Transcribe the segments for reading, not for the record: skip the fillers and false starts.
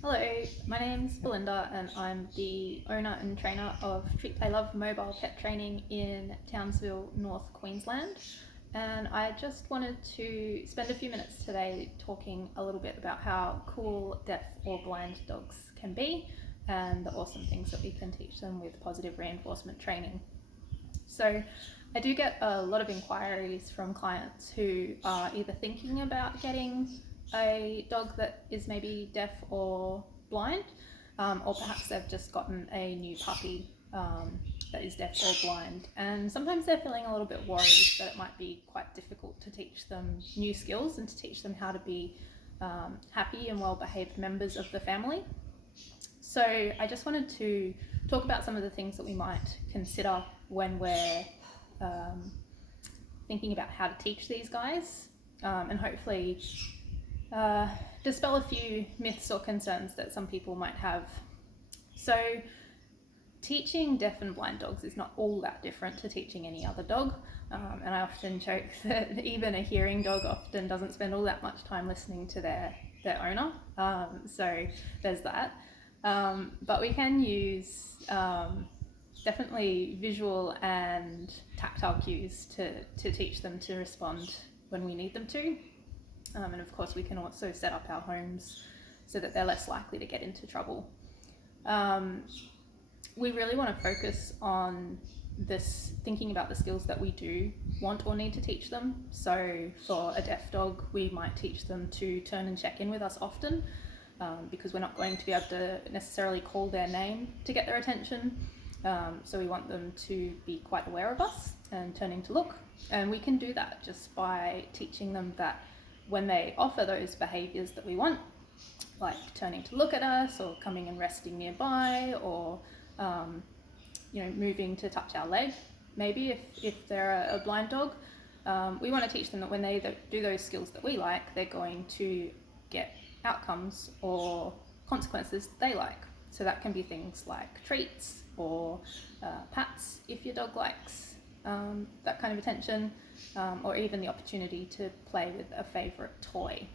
Hello, my name's Belinda and I'm the owner and trainer of Treat Play Love Mobile Pet Training in Townsville, North Queensland. And I just wanted to spend a few minutes today talking a little bit about how cool deaf or blind dogs can be and the awesome things that we can teach them with positive reinforcement training. So I do get a lot of inquiries from clients who are either thinking about getting a dog that is maybe deaf or blind, or perhaps they've just gotten a new puppy that is deaf or blind. And sometimes they're feeling a little bit worried that it might be quite difficult to teach them new skills and to teach them how to be happy and well-behaved members of the family. So I just wanted to talk about some of the things that we might consider when we're thinking about how to teach these guys, and hopefully dispel a few myths or concerns that some people might have. So teaching deaf and blind dogs is not all that different to teaching any other dog, and I often joke that even a hearing dog often doesn't spend all that much time listening to their owner, so there's that. But we can use definitely visual and tactile cues to teach them to respond when we need them to. And of course we can also set up our homes so that they're less likely to get into trouble. We really want to focus on this, thinking about the skills that we do want or need to teach them. So for a deaf dog, we might teach them to turn and check in with us often, because we're not going to be able to necessarily call their name to get their attention. So we want them to be quite aware of us and turning to look. And we can do that just by teaching them that when they offer those behaviours that we want, like turning to look at us or coming and resting nearby, or moving to touch our leg, maybe if they're a blind dog, we want to teach them that when they do those skills that we like, they're going to get outcomes or consequences they like. So that can be things like treats or pats if your dog likes that kind of attention, or even the opportunity to play with a favourite toy.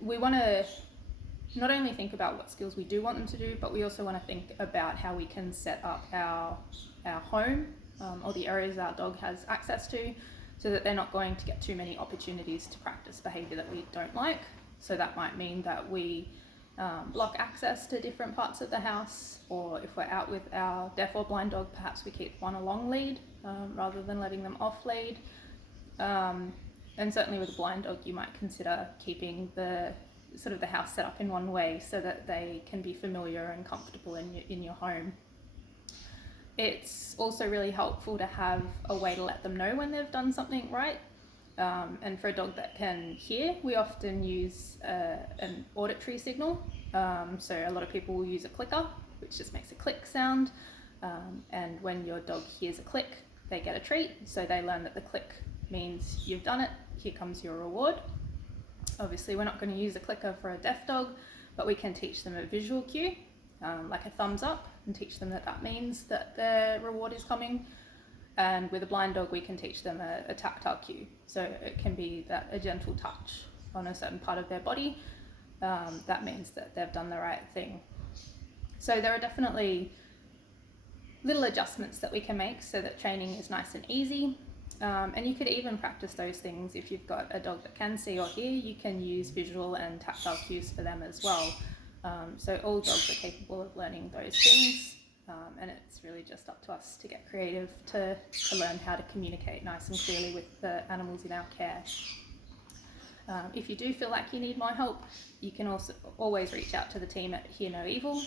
We want to not only think about what skills we do want them to do, but we also want to think about how we can set up our home, or the areas our dog has access to, so that they're not going to get too many opportunities to practice behaviour that we don't like. So that might mean that we block access to different parts of the house, or if we're out with our deaf or blind dog, perhaps we keep one along lead rather than letting them off lead. And certainly with a blind dog, you might consider keeping the house set up in one way so that they can be familiar and comfortable in your home. It's also really helpful to have a way to let them know when they've done something right. And for a dog that can hear, we often use an auditory signal. So a lot of people will use a clicker, which just makes a click sound. And when your dog hears a click, they get a treat. So they learn that the click means you've done it, here comes your reward. Obviously, we're not going to use a clicker for a deaf dog, but we can teach them a visual cue, like a thumbs up, and teach them that means that their reward is coming. And with a blind dog, we can teach them a tactile cue. So it can be that a gentle touch on a certain part of their body, that means that they've done the right thing. So there are definitely little adjustments that we can make so that training is nice and easy. And you could even practice those things if you've got a dog that can see or hear. You can use visual and tactile cues for them as well. So all dogs are capable of learning those things, and it's really just up to us to get creative to learn how to communicate nice and clearly with the animals in our care. If you do feel like you need more help, you can also always reach out to the team at Hear No Evil.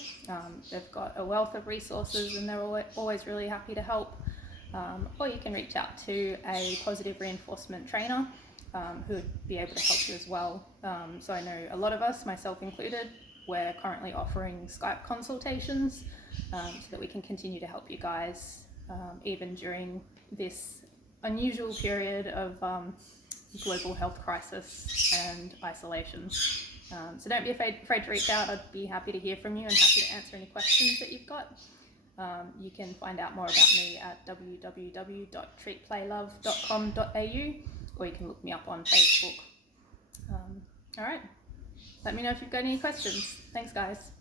They've got a wealth of resources and they're always really happy to help. Or you can reach out to a positive reinforcement trainer who would be able to help you as well. So I know a lot of us, myself included, we're currently offering Skype consultations so that we can continue to help you guys even during this unusual period of global health crisis and isolation. So don't be afraid to reach out. I'd be happy to hear from you and happy to answer any questions that you've got. You can find out more about me at www.treatplaylove.com.au, or you can look me up on Facebook. All right, let me know if you've got any questions. Thanks, guys.